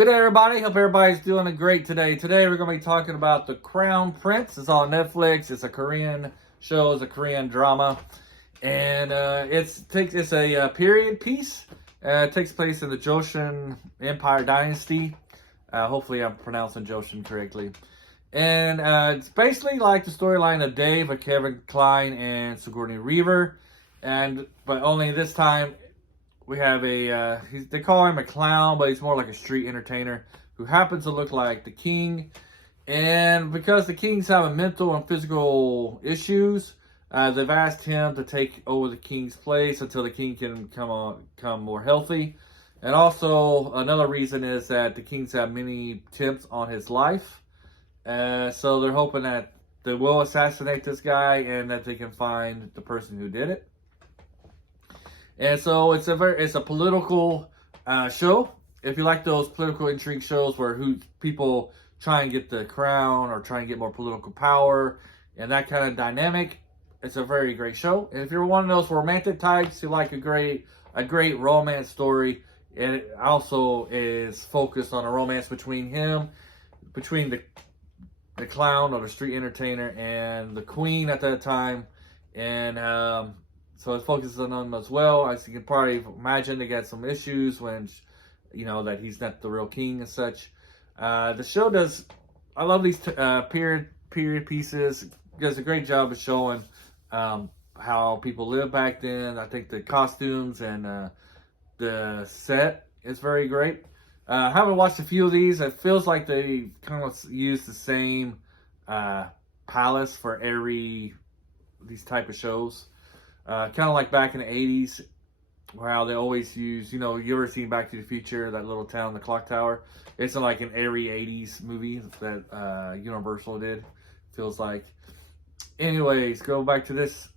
Good day, everybody. Hope everybody's doing great today. Today, we're going to be talking about The Crown Prince. It's on Netflix. It's a Korean show. It's a Korean drama. And it's a period piece. It takes place in the Joseon Empire Dynasty. Hopefully, I'm pronouncing Joseon correctly. And it's basically like the storyline of Dave, of Kevin Kline, and Sigourney Weaver. But only this time, we have they call him a clown, but he's more like a street entertainer who happens to look like the king. And because the king's having mental and physical issues, they've asked him to take over the king's place until the king can come more healthy. And also, another reason is that the king's had many attempts on his life. So they're hoping that they will assassinate this guy and that they can find the person who did it. And so it's a political show. If you like those political intrigue shows where people try and get the crown or try and get more political power and that kind of dynamic, it's a very great show. And if you're one of those romantic types who like a great romance story, and it also is focused on a romance between the clown or the street entertainer and the queen at that time, and so it focuses on them as well. As you can probably imagine, they got some issues when, that he's not the real king and such. The show does, I love these period pieces. It does a great job of showing how people lived back then. I think the costumes and the set is very great. I haven't watched a few of these. It feels like they kind of use the same palace for these type of shows. Kind of like back in the 80s, how they always use, you ever seen Back to the Future, that little town, the clock tower? It's like an airy 80s movie that Universal did, feels like. Anyways, go back to this.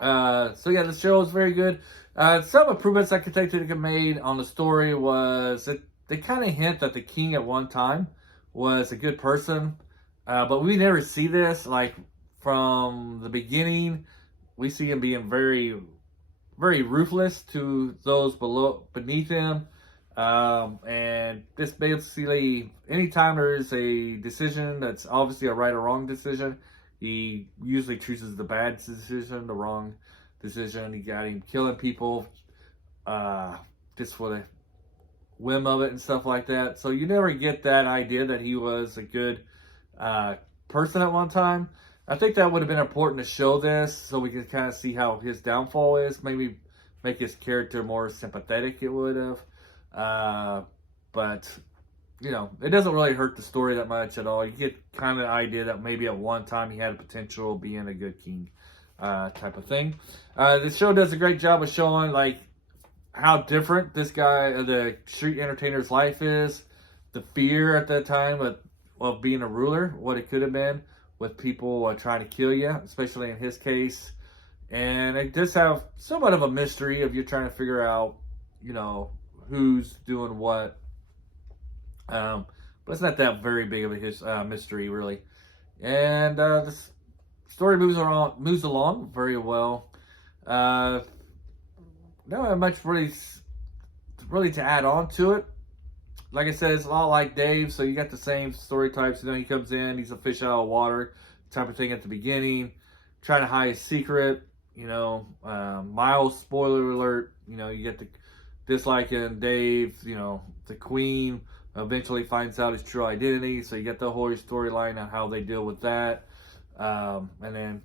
So yeah, the show is very good. Some improvements I could take that get made on the story was that they kind of hint that the king at one time was a good person. But we never see this, like, from the beginning. We see him being very, very ruthless to those beneath him. And this basically, anytime there's a decision that's obviously a right or wrong decision, he usually chooses the bad decision, the wrong decision. He got him killing people just for the whim of it and stuff like that. So you never get that idea that he was a good person at one time. I think that would have been important to show this so we can kind of see how his downfall is. Maybe make his character more sympathetic, it would have. But, it doesn't really hurt the story that much at all. You get kind of the idea that maybe at one time he had a potential of being a good king type of thing. The show does a great job of showing, like, how different this guy, the street entertainer's life is. The fear at that time of being a ruler, what it could have been, with people trying to kill you, especially in his case. And it does have somewhat of a mystery of you trying to figure out, who's doing what. But it's not that very big of a mystery, really. And the story moves along very well. Don't have much really to add on to it. Like I said, it's a lot like Dave, so you got the same story types. He comes in, he's a fish out of water type of thing at the beginning, trying to hide his secret. Miles, spoiler alert, you get the disliking Dave, the queen eventually finds out his true identity, so you get the whole storyline on how they deal with that. And then,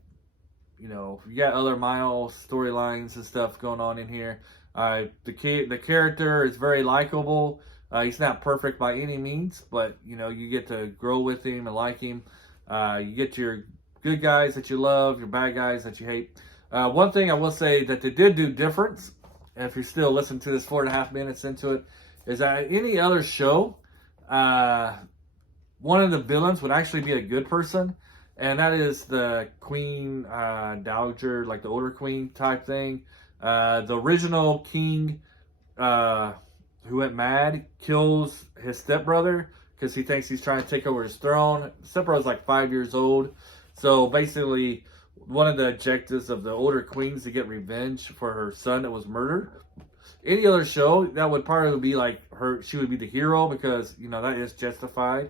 you got other Miles storylines and stuff going on in here. The character is very likable. He's not perfect by any means, but, you get to grow with him and like him. You get your good guys that you love, your bad guys that you hate. One thing I will say that they did do different, and if you're still listening to this 4.5 minutes into it, is that any other show, one of the villains would actually be a good person, and that is the Queen Dowager, like the older queen type thing. The original king, who went mad, kills his stepbrother because he thinks he's trying to take over his throne. Stepbrother's like 5 years old. So basically, one of the objectives of the older queen is to get revenge for her son that was murdered. any other show, that would probably be like she would be the hero, because that is justified,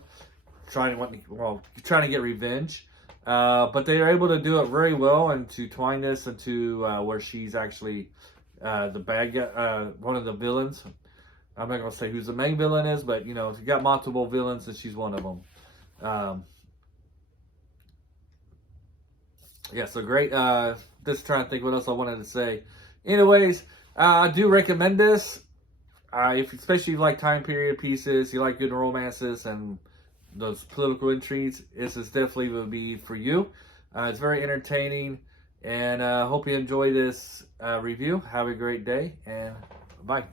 trying to get revenge. But they are able to do it very well, and to twine this into where she's actually the bad guy, one of the villains. I'm not gonna say who's the main villain is, but if you got multiple villains, and she's one of them. Yeah, so great. Just trying to think what else I wanted to say. Anyways, I do recommend this. Especially if you like time period pieces, you like good romances and those political intrigues, this is definitely will be for you. It's very entertaining, and hope you enjoy this review. Have a great day, and bye.